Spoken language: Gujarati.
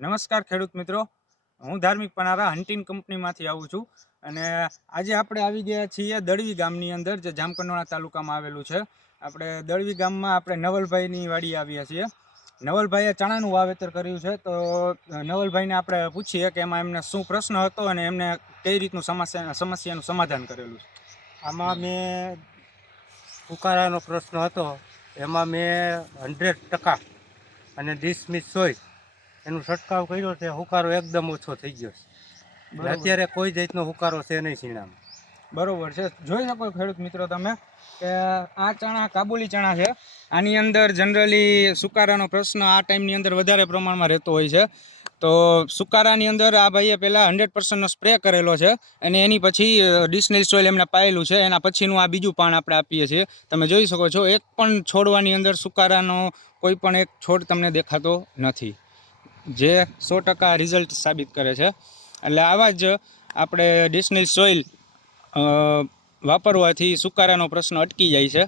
નમસ્કાર ખેડૂત મિત્રો. હું ધાર્મિક પનારા હન્ટિંગ કંપનીમાંથી આવું છું. અને આજે આપણે આવી ગયા છીએ દળવી ગામની અંદર, જે જામકંડોળા તાલુકામાં આવેલું છે. આપણે દળવી ગામમાં આપણે નવલભાઈની વાડી આવ્યા છીએ. નવલભાઈએ ચણાનું વાવેતર કર્યું છે. તો નવલભાઈને આપણે પૂછીએ કે એમાં એમને શું પ્રશ્ન હતો અને એમને કઈ રીતનું સમસ્યા, સમસ્યાનું સમાધાન કરેલું છે? આમાં મેં ફુકારાનો પ્રશ્ન હતો. એમાં મેં હંડ્રેડ ટકા અને ડિસમિસ સોય એનું છંટકાવ કર્યો છે હુકારો એકદમ ઓછો થઈ ગયો છે. અત્યારે કોઈ જાતનો હુકારો છે નહીં શીણામાં. બરોબર છે. જોઈ શકો ખેડૂત મિત્રો તમે કે આ ચણા કાબુલી ચણા છે. આની અંદર જનરલી સુકારાનો પ્રશ્ન આ ટાઈમની અંદર વધારે પ્રમાણમાં રહેતો હોય છે. તો સુકારાની અંદર આ ભાઈએ પહેલાં હંડ્રેડ પર્સન્ટનો સ્પ્રે કરેલો છે અને એની પછી ડિસ્નેલ સોઇલ એમને પાયેલું છે. એના પછીનું આ બીજું પાન આપણે આપીએ છીએ. તમે જોઈ શકો છો એક પણ છોડવાની અંદર સુકારાનો કોઈ પણ એક છોડ તમને દેખાતો નથી. જે સો ટકા રિઝલ્ટ સાબિત કરે છે. એટલે આવા જ આપણે ડિશનલ સોઇલ વાપરવાથી સુકારાનો પ્રશ્ન અટકી જાય છે.